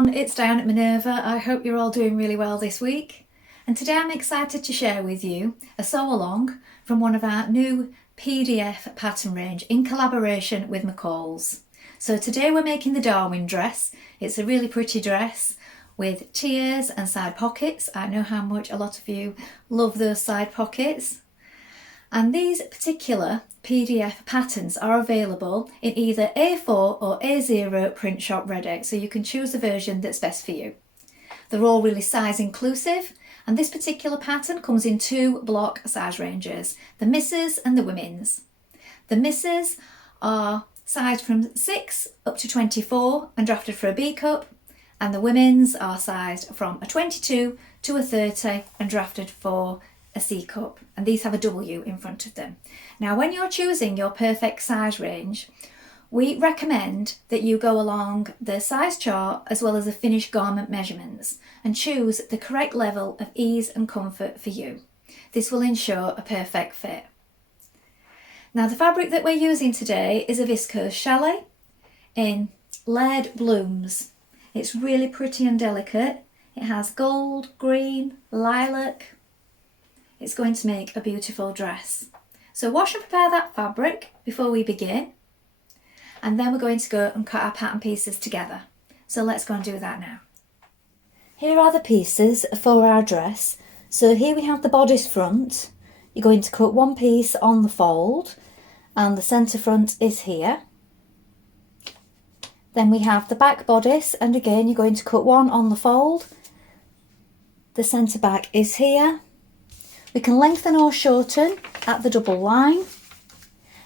everyone, it's Dianne at Minerva. I hope you're all doing really well this week. And today I'm excited to share with you a sew-along from one of our new PDF pattern range in collaboration with McCall's. So today we're making the Darwen dress. It's a really pretty dress with tiers and side pockets. I know how much a lot of you love those side pockets. And these particular PDF patterns are available in either A4 or A0 print shop ready, so you can choose the version that's best for you. They're all really size inclusive, and this particular pattern comes in two block size ranges, the misses and the women's. The misses are sized from 6 up to 24 and drafted for a B cup, and the women's are sized from a 22 to a 30 and drafted for a C cup, and these have a W in front of them. Now when you're choosing your perfect size range, we recommend that you go along the size chart as well as the finished garment measurements and choose the correct level of ease and comfort for you. This will ensure a perfect fit. Now the fabric that we're using today is a viscose chalet in layered blooms. It's really pretty and delicate. It has gold, green, lilac. It's going to make a beautiful dress. So wash and prepare that fabric before we begin, and then we're going to go and cut our pattern pieces together. So let's go and do that now. Here are the pieces for our dress. So here we have the bodice front. You're going to cut one piece on the fold, and the centre front is here. Then we have the back bodice, and again you're going to cut one on the fold. The centre back is here. We can lengthen or shorten at the double line.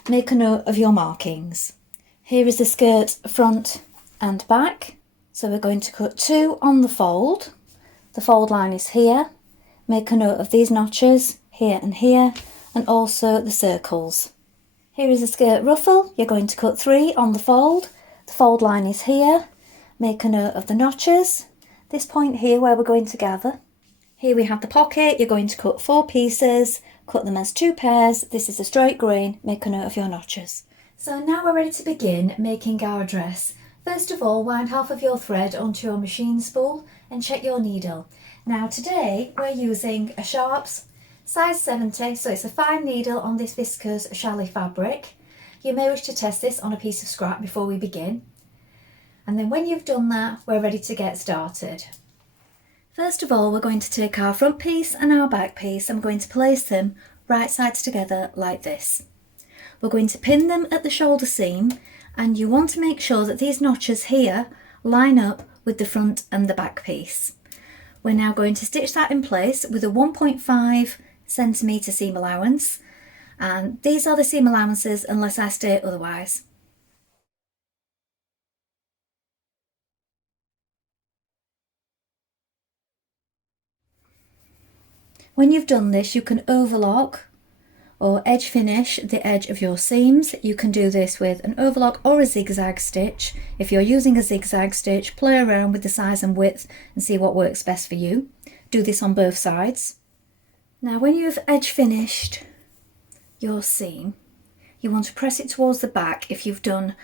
Make a note of your markings. Here is the skirt front and back. So we're going to cut two on the fold. The fold line is here. Make a note of these notches here, and also the circles. Here is the skirt ruffle. You're going to cut three on the fold. The fold line is here. Make a note of the notches. This point here where we're going to gather. Here we have the pocket. You're going to cut four pieces, cut them as two pairs. This is a straight grain. Make a note of your notches. So now we're ready to begin making our dress. First of all, wind half of your thread onto your machine spool and check your needle. Now today we're using a Sharps size 70, so it's a fine needle on this viscose chalet fabric. You may wish to test this on a piece of scrap before we begin. And then when you've done that, we're ready to get started. First of all, we're going to take our front piece and our back piece. I'm going to place them right sides together like this. We're going to pin them at the shoulder seam, and you want to make sure that these notches here line up with the front and the back piece. We're now going to stitch that in place with a 1.5 centimetre seam allowance, and these are the seam allowances unless I state otherwise. When you've done this, you can overlock or edge finish the edge of your seams. You can do this with an overlock or a zigzag stitch. If you're using a zigzag stitch, play around with the size and width and see what works best for you. Do this on both sides. Now when you've edge finished your seam, you want to press it towards the back if you've done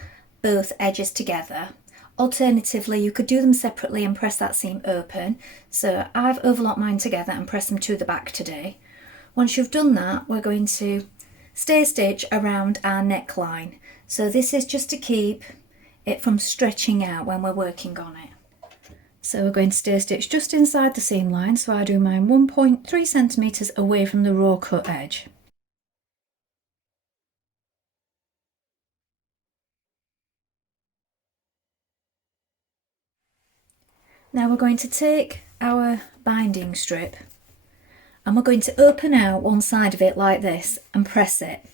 both edges together. Alternatively, you could do them separately and press that seam open. So I've overlocked mine together and pressed them to the back today. Once you've done that, we're going to stay stitch around our neckline. So this is just to keep it from stretching out when we're working on it. So we're going to stay stitch just inside the seam line. So I do mine 1.3 centimetres away from the raw cut edge. Now we're going to take our binding strip and we're going to open out one side of it like this and press it.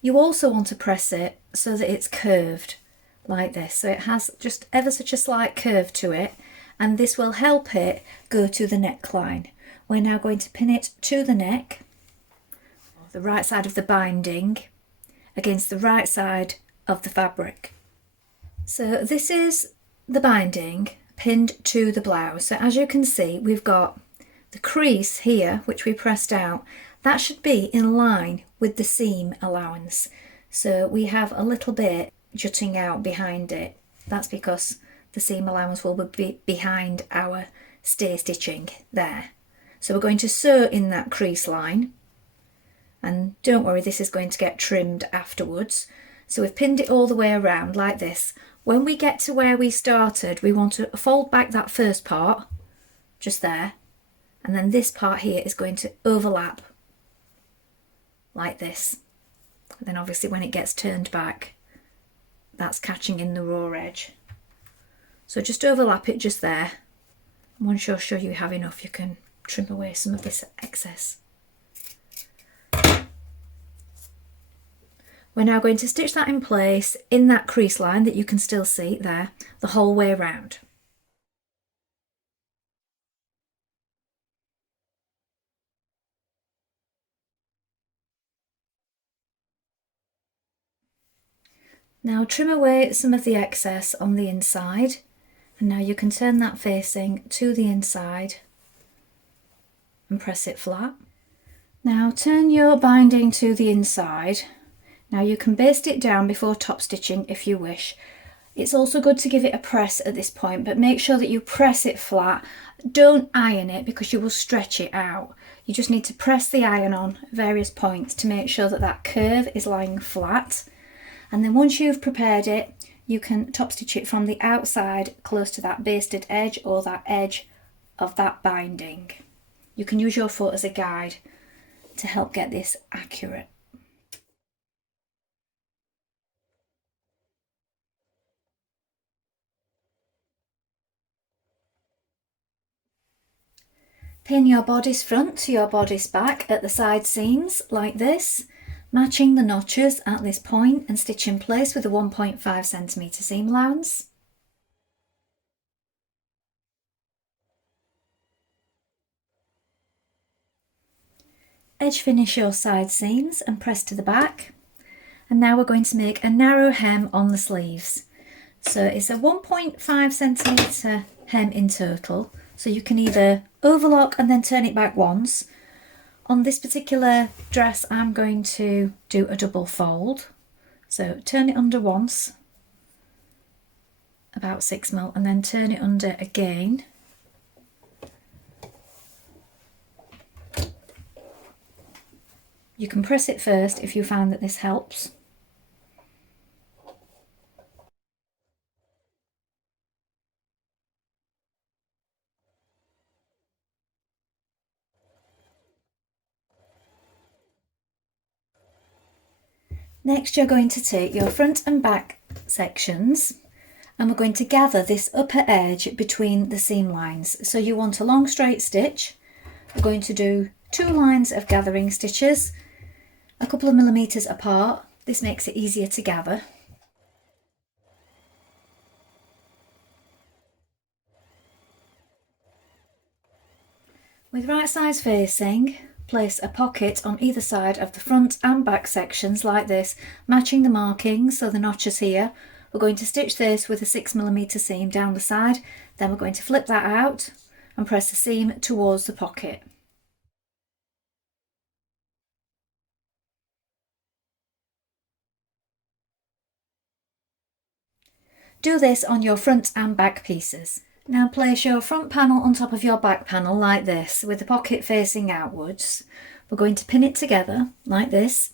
You also want to press it so that it's curved like this, so it has just ever such a slight curve to it, and this will help it go to the neckline. We're now going to pin it to the neck, the right side of the binding against the right side of the fabric. So this is the binding pinned to the blouse. So as you can see, we've got the crease here which we pressed out. That should be in line with the seam allowance. So we have a little bit jutting out behind it. That's because the seam allowance will be behind our stay stitching there. So we're going to sew in that crease line, and don't worry, this is going to get trimmed afterwards. So we've pinned it all the way around like this. When we get to where we started, we want to fold back that first part, just there, and then this part here is going to overlap like this. And then obviously when it gets turned back, that's catching in the raw edge. So just overlap it just there. Once you're sure you have enough, you can trim away some of this excess. We're now going to stitch that in place in that crease line that you can still see there, the whole way around. Now trim away some of the excess on the inside, and now you can turn that facing to the inside and press it flat. Now turn your binding to the inside. Now you can baste it down before top stitching if you wish. It's also good to give it a press at this point, but make sure that you press it flat. Don't iron it because you will stretch it out. You just need to press the iron on at various points to make sure that that curve is lying flat. And then once you've prepared it, you can top stitch it from the outside close to that basted edge or that edge of that binding. You can use your foot as a guide to help get this accurate. Pin your bodice front to your bodice back at the side seams like this, matching the notches at this point, and stitch in place with a 1.5cm seam allowance. Edge finish your side seams and press to the back. And now we're going to make a narrow hem on the sleeves. So it's a 1.5cm hem in total. So you can either overlock and then turn it back once. On this particular dress, I'm going to do a double fold. So turn it under once, about 6mm, and then turn it under again. You can press it first if you find that this helps. Next, you're going to take your front and back sections and we're going to gather this upper edge between the seam lines. So you want a long straight stitch. We're going to do 2 lines of gathering stitches, a couple of millimetres apart. This makes it easier to gather. With right sides facing, place a pocket on either side of the front and back sections like this, matching the markings, so the notches here. We're going to stitch this with a 6mm seam down the side, then we're going to flip that out and press the seam towards the pocket. Do this on your front and back pieces. Now place your front panel on top of your back panel like this, with the pocket facing outwards. We're going to pin it together like this.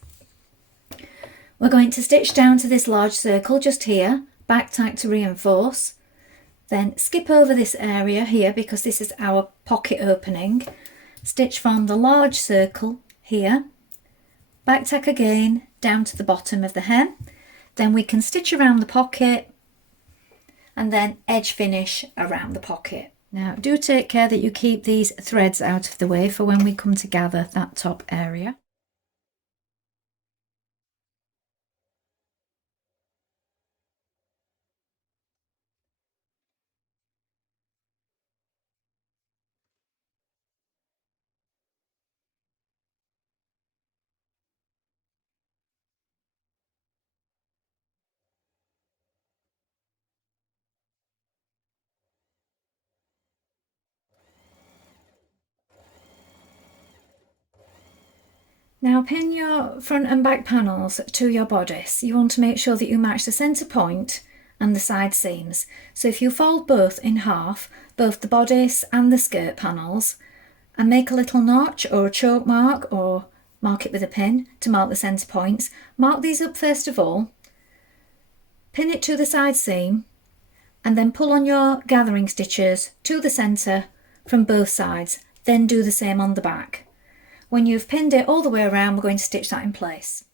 We're going to stitch down to this large circle just here, back tack to reinforce. Then skip over this area here because this is our pocket opening. Stitch from the large circle here, back tack again down to the bottom of the hem. Then we can stitch around the pocket and then edge finish around the pocket. Now do take care that you keep these threads out of the way for when we come to gather that top area. Now pin your front and back panels to your bodice. You want to make sure that you match the centre point and the side seams. So if you fold both in half, both the bodice and the skirt panels, and make a little notch or a choke mark or mark it with a pin to mark the centre points, mark these up first of all, pin it to the side seam, and then pull on your gathering stitches to the centre from both sides, then do the same on the back. When you've pinned it all the way around, we're going to stitch that in place.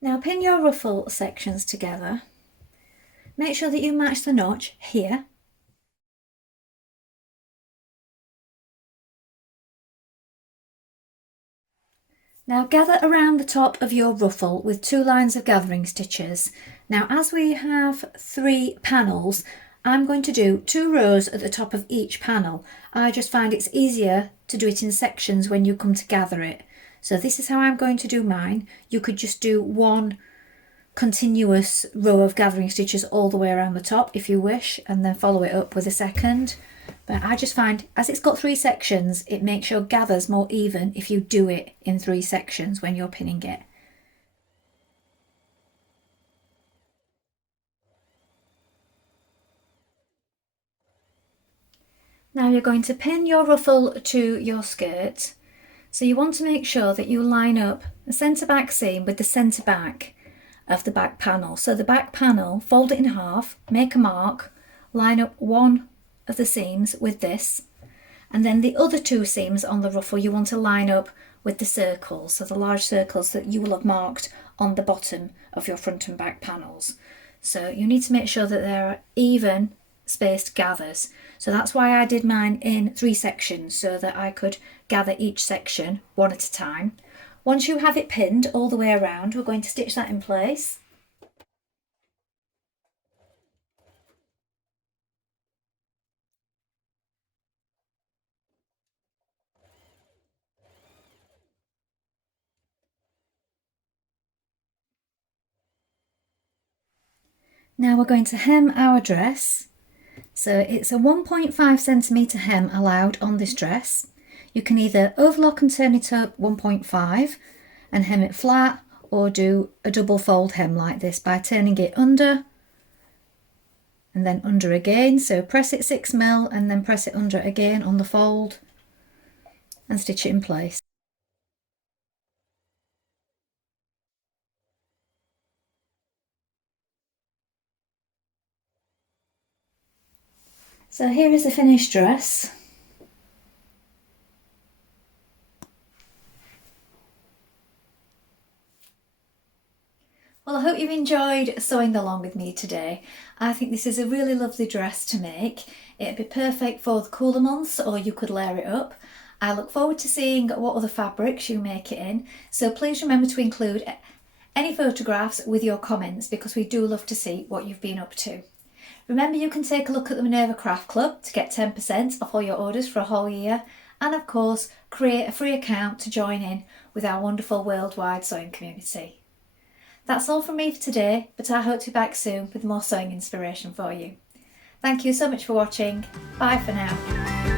Now pin your ruffle sections together. Make sure that you match the notch here. Now gather around the top of your ruffle with 2 lines of gathering stitches. Now as we have 3 panels, I'm going to do 2 rows at the top of each panel. I just find it's easier to do it in sections when you come to gather it. So this is how I'm going to do mine. You could just do 1 continuous row of gathering stitches all the way around the top if you wish, and then follow it up with a second. But I just find, as it's got 3 sections, it makes your gathers more even if you do it in 3 sections when you're pinning it. Now you're going to pin your ruffle to your skirt. So you want to make sure that you line up the centre back seam with the centre back of the back panel. So the back panel, fold it in half, make a mark, line up one of the seams with this, and then the other 2 seams on the ruffle you want to line up with the circles, so the large circles that you will have marked on the bottom of your front and back panels. So you need to make sure that there are even spaced gathers. So that's why I did mine in 3 sections, so that I could gather each section one at a time. Once you have it pinned all the way around, we're going to stitch that in place. Now we're going to hem our dress. So it's a 1.5 centimetre hem allowed on this dress. You can either overlock and turn it up 1.5 and hem it flat, or do a double fold hem like this by turning it under and then under again. So press it 6mm and then press it under again on the fold and stitch it in place. So here is the finished dress. Well, I hope you've enjoyed sewing along with me today. I think this is a really lovely dress to make. It'd be perfect for the cooler months, or you could layer it up. I look forward to seeing what other fabrics you make it in, so please remember to include any photographs with your comments, because we do love to see what you've been up to. Remember, you can take a look at the Minerva Craft Club to get 10% off all your orders for a whole year, and of course create a free account to join in with our wonderful worldwide sewing community. That's all from me for today, but I hope to be back soon with more sewing inspiration for you. Thank you so much for watching. Bye for now.